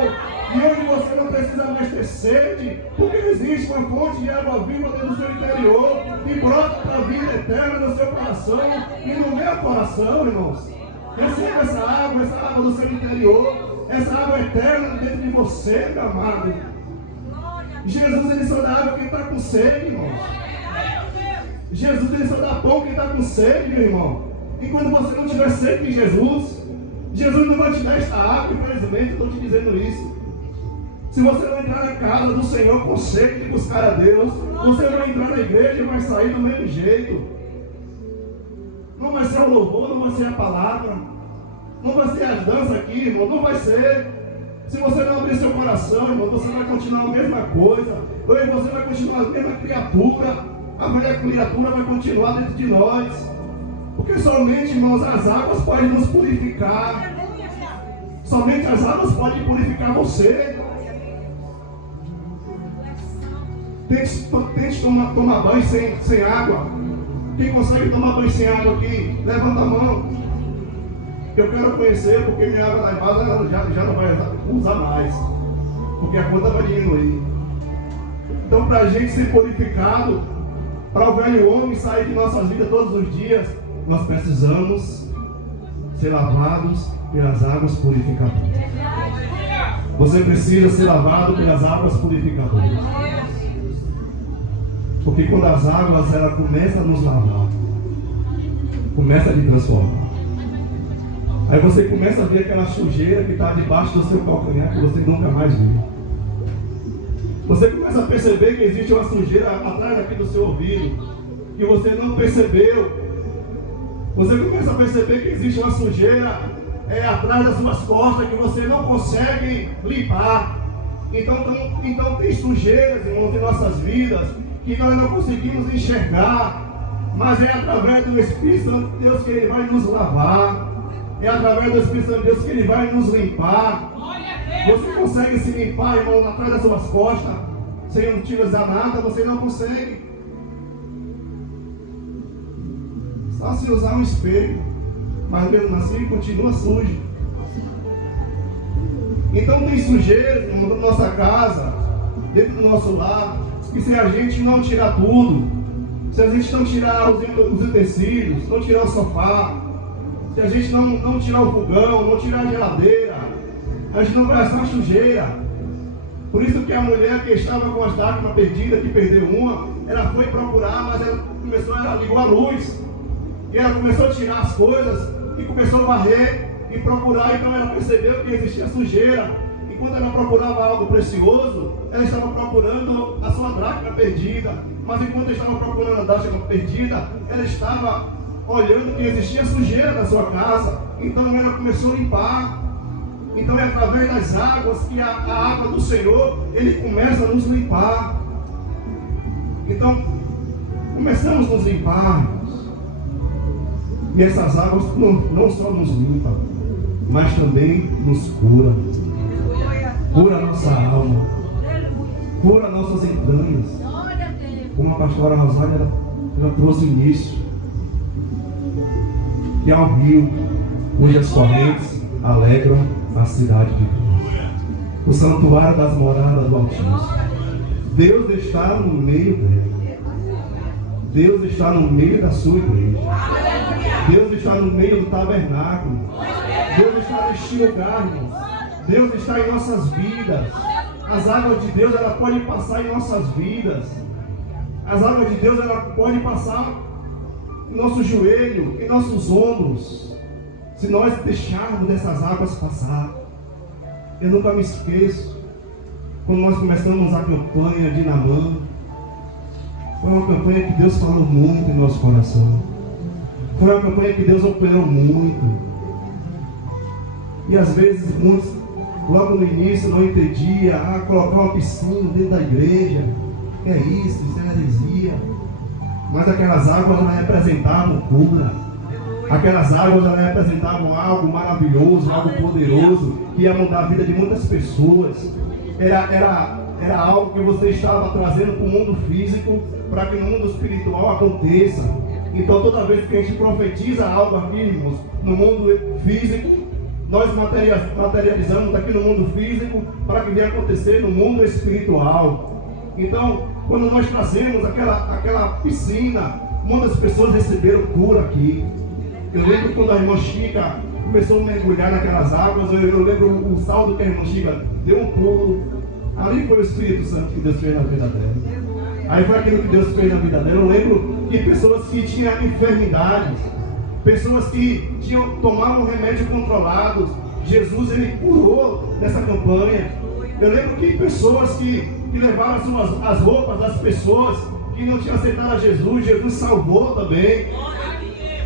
E hoje você não precisa mais ter sede, porque existe uma fonte de água viva dentro do seu interior, que brota para a vida eterna no seu coração e no meu coração, irmãos. Receba essa água do seu interior, essa água eterna dentro de você, meu amado. Jesus ele só dá água quem está com sede, irmãos. Jesus ele só dá pão quem está com sede, meu irmão. E quando você não tiver sede de Jesus, Jesus não vai te dar esta água, infelizmente, eu estou te dizendo isso. Se você não entrar na casa do Senhor com sede de buscar a Deus, você vai entrar na igreja e vai sair do mesmo jeito. Não vai ser o louvor, não vai ser a palavra, não vai ser as danças aqui, irmão, não vai ser. Se você não abrir seu coração, irmão, você vai continuar a mesma coisa. Ou você vai continuar a mesma criatura. A velha criatura vai continuar dentro de nós. Porque somente, irmãos, as águas podem nos purificar. Somente as águas podem purificar você. Tente tomar banho sem água. Quem consegue tomar banho sem água aqui, levanta a mão. Eu quero conhecer, porque minha água da base já não vai usar mais. Porque a conta vai diminuir. Então, para a gente ser purificado, para o velho homem sair de nossas vidas todos os dias, nós precisamos ser lavados pelas águas purificadoras. Você precisa ser lavado pelas águas purificadoras. Porque quando as águas ela começam a nos lavar, começa a te transformar. Aí você começa a ver aquela sujeira que está debaixo do seu calcanhar que você nunca mais viu. Você começa a perceber que existe uma sujeira atrás aqui do seu ouvido, que você não percebeu. Você começa a perceber que existe uma sujeira atrás das suas costas que você não consegue limpar. Então tem sujeiras, irmãos, em nossas vidas que nós não conseguimos enxergar, mas é através do Espírito Santo de Deus que Ele vai nos lavar, é através do Espírito Santo de Deus que Ele vai nos limpar. Você consegue se limpar, irmão, atrás das suas costas, sem utilizar nada? Você não consegue. Só se usar um espelho, mas mesmo assim continua sujo. Então tem sujeira na nossa casa, dentro do nosso lar, que se a gente não tirar tudo, se a gente não tirar os utensílios, não tirar o sofá, se a gente não tirar o fogão, não tirar a geladeira, a gente não vai achar sujeira. Por isso que a mulher que estava com as dracmas perdidas, que perdeu uma, ela foi procurar, mas ela ligou a luz. E ela começou a tirar as coisas e começou a varrer e procurar. Então ela percebeu que existia sujeira. E quando ela procurava algo precioso, ela estava procurando a sua dracma perdida. Mas enquanto estava procurando a dracma perdida, ela estava olhando que existia sujeira na sua casa. Então ela começou a limpar. Então é através das águas que a água do Senhor, Ele começa a nos limpar. Então, começamos a nos limpar, irmãos. E essas águas não só nos limpam, mas também nos curam. Cura a nossa alma. Cura nossas entranhas. Como a pastora Rosália ela trouxe início. Que é um rio cujas correntes alegram a cidade de Deus. O santuário das moradas do Altíssimo. Deus está no meio dele. Deus está no meio da sua igreja. Deus está no meio do tabernáculo. Deus está neste lugar, irmãos. Deus está em nossas vidas. As águas de Deus, ela pode passar em nossas vidas. As águas de Deus, ela pode passar em nosso joelho, em nossos ombros, se nós deixarmos essas águas passar. Eu nunca me esqueço quando nós começamos a campanha de Naamã. Foi uma campanha que Deus falou muito em nosso coração. Foi uma campanha que Deus operou muito. E às vezes muitos, logo no início, não entendia. Colocar uma piscina dentro da igreja, que é isso é heresia. Mas aquelas águas, elas representavam cura. Aquelas águas, elas representavam algo maravilhoso, algo poderoso, que ia mudar a vida de muitas pessoas. Era algo que você estava trazendo para o mundo físico, para que no mundo espiritual aconteça. Então toda vez que a gente profetiza algo aqui, irmãos, no mundo físico, nós materializamos aqui no mundo físico para que venha acontecer no mundo espiritual. Então, quando nós trazemos aquela piscina, muitas pessoas receberam cura aqui. Eu lembro quando a irmã Chica começou a mergulhar naquelas águas, eu lembro o saldo que a irmã Chica deu um pulo. Ali foi o Espírito Santo que Deus fez na vida dela. Aí foi aquilo que Deus fez na vida dela. Eu lembro que pessoas que tinham enfermidades, pessoas que tomavam remédios controlados, Jesus, Ele curou nessa campanha. Eu lembro que pessoas que levaram as roupas das pessoas que não tinham aceitado a Jesus, Jesus salvou também.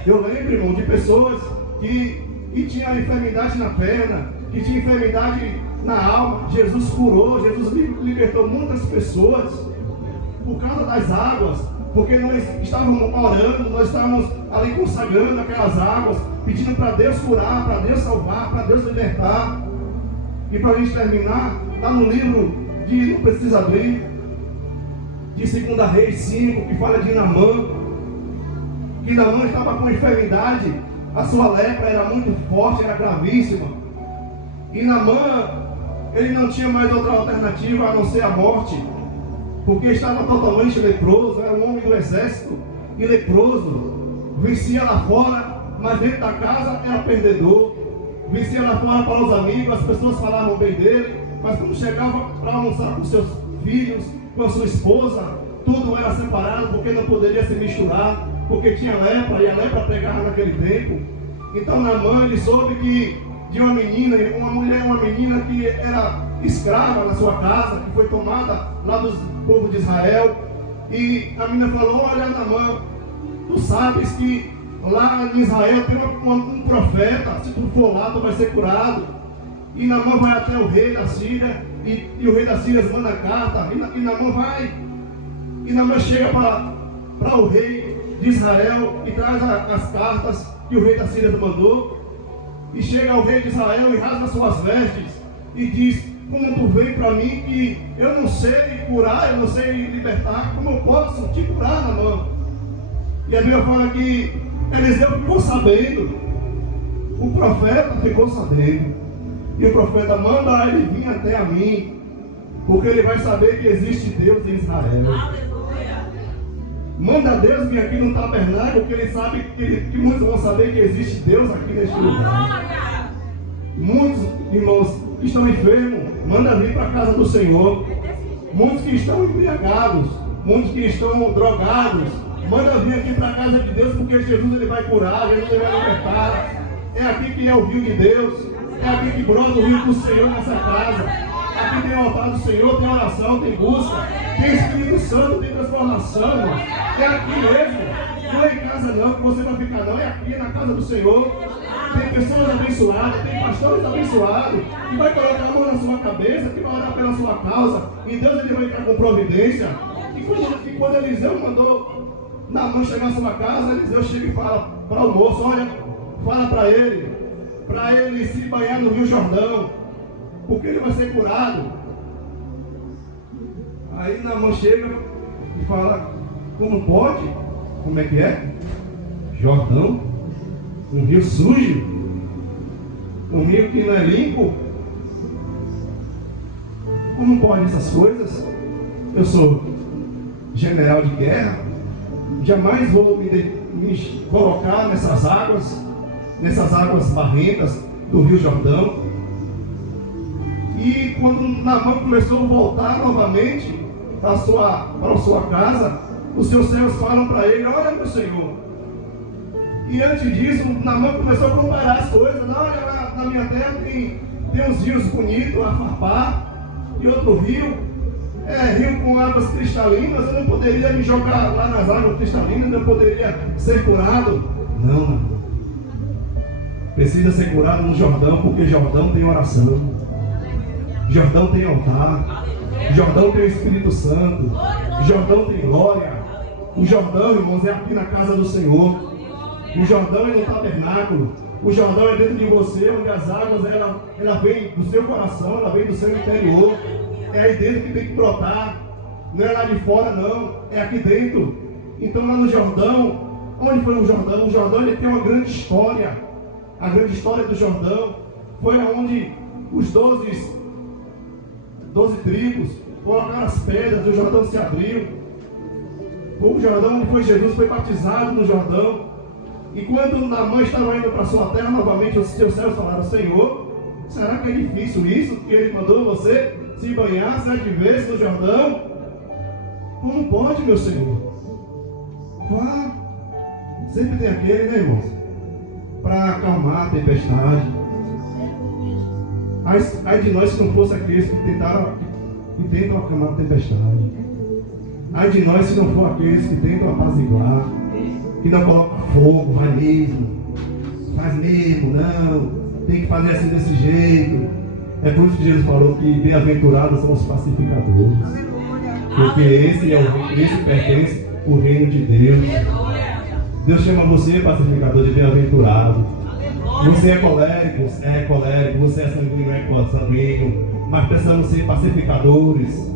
Eu lembro, irmão, de pessoas que tinham enfermidade na perna, que tinham enfermidade na alma. Jesus curou, Jesus libertou muitas pessoas por causa das águas, porque nós estávamos orando, nós estávamos ali consagrando aquelas águas, pedindo para Deus curar, para Deus salvar, para Deus libertar. E para a gente terminar, lá no livro de, não precisa abrir, de 2 Reis 5, que fala de Naamã, que Naamã estava com enfermidade, a sua lepra era muito forte, era gravíssima. E Naamã, ele não tinha mais outra alternativa a não ser a morte, porque estava totalmente leproso, era um homem do exército, e leproso, vencia lá fora, mas dentro da casa era perdedor, vencia lá fora para os amigos, as pessoas falavam bem dele, mas quando chegava para almoçar com seus filhos, com a sua esposa, tudo era separado, porque não poderia se misturar, porque tinha lepra, e a lepra pegava naquele tempo. Então Naamã, ele soube que de uma menina que era escrava na sua casa, que foi tomada lá do povo de Israel. E a menina falou: olha, Naamã, tu sabes que lá em Israel tem um profeta, se tu for lá tu vai ser curado. E Naamã vai até o rei da Síria, e o rei da Síria manda carta, e Naamã vai. E Naamã chega para o rei de Israel e traz as cartas que o rei da Síria mandou. E chega ao rei de Israel e rasga suas vestes e diz: como tu vem para mim que eu não sei curar, eu não sei libertar, como eu posso te curar, Naamã? E a Bíblia fala que Eliseu ficou sabendo, o profeta ficou sabendo, e o profeta manda ele vir até a mim, porque ele vai saber que existe Deus em Israel. Aleluia. Manda Deus vir aqui no tabernáculo, porque ele sabe que muitos vão saber que existe Deus aqui neste lugar. Glória. Muitos irmãos que estão enfermos, manda vir para a casa do Senhor. Muitos que estão embriagados, muitos que estão drogados, manda vir aqui para a casa de Deus, porque Jesus ele vai curar, Jesus ele vai libertar. É aqui que é o rio de Deus, é aqui que brota o rio do Senhor nessa casa. Aqui tem o altar do Senhor, tem oração, tem busca, tem Espírito Santo, tem transformação. É aqui mesmo, não é em casa não, que você vai ficar não, é aqui na casa do Senhor. Tem pessoas abençoadas, tem pastores abençoados, que vai colocar a mão na sua cabeça, que vai orar pela sua causa, e Deus ele vai entrar com providência. E quando Eliseu mandou Naamã chegar à sua casa, Eliseu chega e fala para o moço: olha, fala para ele se banhar no Rio Jordão, porque ele vai ser curado. Aí Naamã chega e fala: como pode? Como é que é? Jordão? Um rio sujo? Um rio que não é limpo? Como pode essas coisas? Eu sou general de guerra, jamais vou me colocar nessas águas barrentas do Rio Jordão. E quando Naamã começou a voltar novamente para a sua casa, os seus servos falam para ele: olha, meu senhor. E antes disso, Naamã começou a comparar as coisas. Olha, lá na minha terra tem uns rios bonitos, Afarpá, e outro rio, rio com águas cristalinas. Eu não poderia me jogar lá nas águas cristalinas, eu poderia ser curado. Não. Precisa ser curado no Jordão, porque Jordão tem oração, Jordão tem altar, Jordão tem o Espírito Santo, Jordão tem glória. O Jordão, irmãos, é aqui na casa do Senhor. O Jordão é no tabernáculo. O Jordão é dentro de você, onde as águas ela vem do seu coração, ela vem do seu interior. É aí dentro que tem que brotar. Não é lá de fora não, é aqui dentro. Então lá no Jordão, onde foi o Jordão? O Jordão ele tem uma grande história. A grande história do Jordão foi onde os 12 tribos colocaram as pedras, o Jordão se abriu. Foi o Jordão onde foi Jesus, foi batizado no Jordão. E quando Naamã estava indo para sua terra, novamente os seus servos falaram: Senhor, será que é difícil isso? Que ele mandou você se banhar 7 vezes no Jordão? Como pode, meu Senhor? Vá. Sempre tem aquele, né, irmãos? Para acalmar a tempestade. Ai de nós se não fosse aqueles que tentam acalmar a tempestade. Ai de nós se não for aqueles que tentam apaziguar, que não colocam fogo, vai mesmo, faz mesmo, não, tem que fazer assim desse jeito. É por isso que Jesus falou que bem-aventurados são os pacificadores, porque esse pertence ao reino de Deus. Deus chama você, pacificador, de bem-aventurado. Você é colérico, você é sanguíneo, mas precisamos ser pacificadores,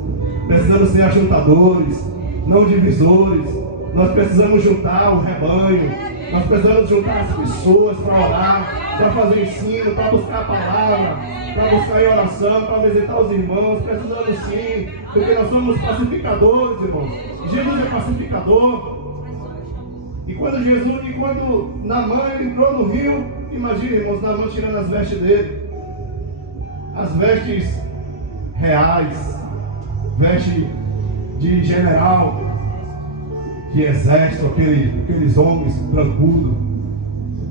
precisamos ser ajuntadores, não divisores. Nós precisamos juntar o rebanho, nós precisamos juntar as pessoas para orar, para fazer ensino, para buscar a palavra, para buscar em oração, para visitar os irmãos. Precisamos sim, porque nós somos pacificadores, irmãos. Jesus é pacificador. E quando Naamã entrou no rio, imagine, irmãos, Naamã tirando as vestes dele, as vestes reais, veste de general, de exército, aqueles homens brancudos.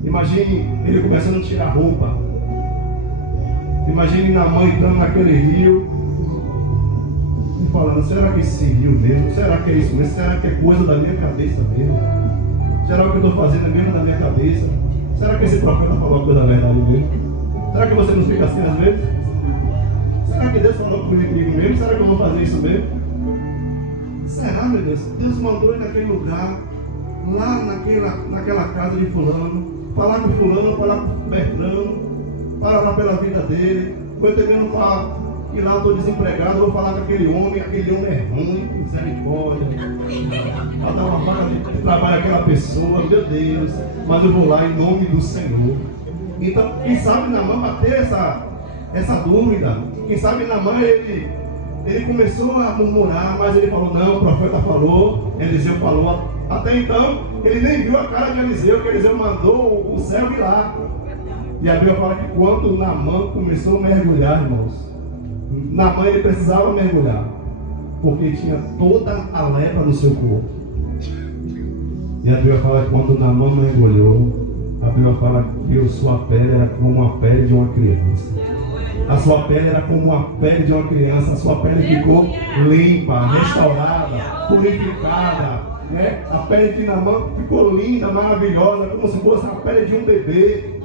Imagine ele começando a tirar roupa. Imagine Naamã entrando naquele rio e falando: será que esse rio mesmo? Será que é isso mesmo? Será que é coisa da minha cabeça mesmo? Será que o que eu estou fazendo é mesmo da minha cabeça? Será que esse profeta falou a coisa da verdade mesmo? Será que você não fica assim às vezes? Será que Deus falou comigo mesmo? Será que eu vou fazer isso mesmo? Será, meu Deus? Deus mandou ir naquele lugar, lá naquela casa de fulano, falar com fulano, falar com Bertrano, para lá pela vida dele. Foi também para ir lá, estou desempregado, vou falar com aquele homem é ruim, misericórdia. Para dar uma vaga de trabalho àquela pessoa, meu Deus, mas eu vou lá em nome do Senhor. Então, quem sabe Naamã bater essa dúvida, quem sabe Naamã ele começou a murmurar, mas ele falou: não, o profeta falou, Eliseu falou. Até então, ele nem viu a cara de Eliseu, que Eliseu mandou o céu ir lá. E a Bíblia fala que quando Naamã começou a mergulhar, irmãos, Naamã ele precisava mergulhar, porque tinha toda a lepra no seu corpo. E a Bíblia fala que quando Naamã mergulhou, a Bíblia fala que a sua pele era como a pele de uma criança. A sua pele era como a pele de uma criança. A sua pele ficou limpa, restaurada, purificada, né? A pele de Naamã ficou linda, maravilhosa, como se fosse a pele de um bebê.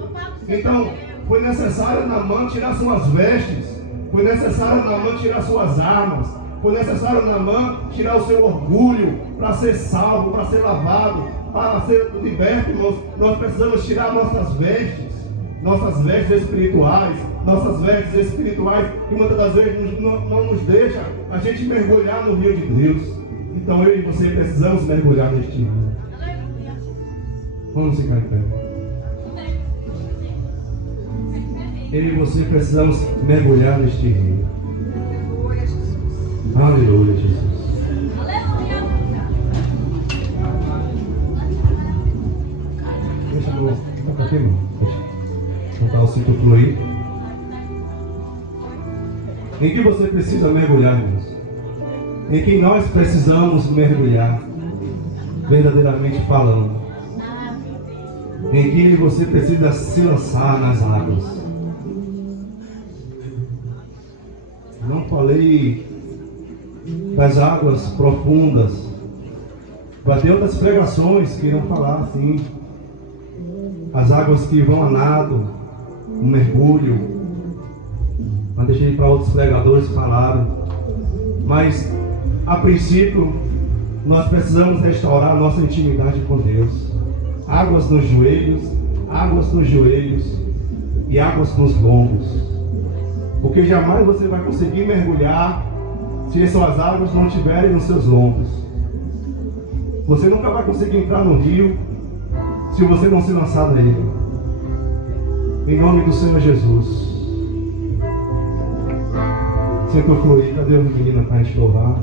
Então, foi necessário Naamã tirar suas vestes, foi necessário Naamã tirar suas armas, foi necessário Naamã tirar o seu orgulho para ser salvo, para ser lavado, para ser liberto, irmãos. Nós precisamos tirar nossas vestes espirituais, que muitas das vezes não nos deixa a gente mergulhar no rio de Deus. Então eu e você precisamos mergulhar neste rio. Vamos ficar em pé. Eu e você precisamos mergulhar neste rio. Aleluia, Jesus. Deixa eu tocar aqui, irmão. Deixa eu botar o cinto fluir. Em que você precisa mergulhar, irmãos? Em que nós precisamos mergulhar, verdadeiramente falando. Em que você precisa se lançar nas águas. Não falei das águas profundas. Vai ter outras pregações que irão falar assim. As águas que vão a nado, um mergulho. Mas deixei para outros pregadores falarem. Mas, a princípio, nós precisamos restaurar a nossa intimidade com Deus. Águas nos joelhos e águas nos lombos. Porque jamais você vai conseguir mergulhar se essas águas não estiverem nos seus lombos. Você nunca vai conseguir entrar no rio se você não se lançar nele. Em nome do Senhor Jesus. Senhor, fluir. Cadê o menino para a gente louvar?